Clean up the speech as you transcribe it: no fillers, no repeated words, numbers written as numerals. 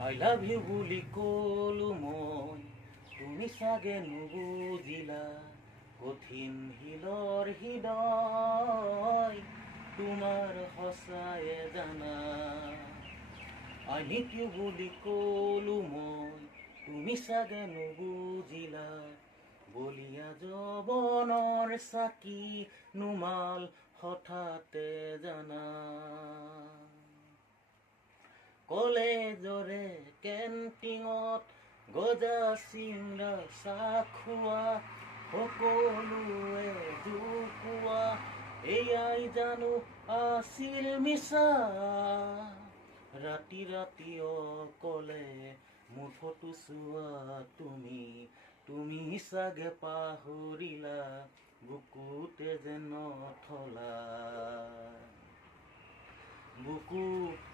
I love you বুলি কলো মই, তুমি চাগে নুবুজিলা। কঠিন শিলৰ হৃদয় তোমাৰ সঁচায়ে জানা। আই নিড ইউ বুলি কলো মই, তুমি চাগে নুবুজিলা। বলিয়া যৌৱনৰ চাকি নুমাল হঠাতে জানা। কলেজৰে কেণ্টিঙত গজা চিংৰা চাহ খোৱা, সকলোৱে জোকোৱা, এয়াই জানো আছিল মিছা। ৰাতি ৰাতি অকলে মোৰ ফটো চোৱা তুমি, তুমি চাগে পাহৰিলা বুকুতে যে নথলা। বুকুত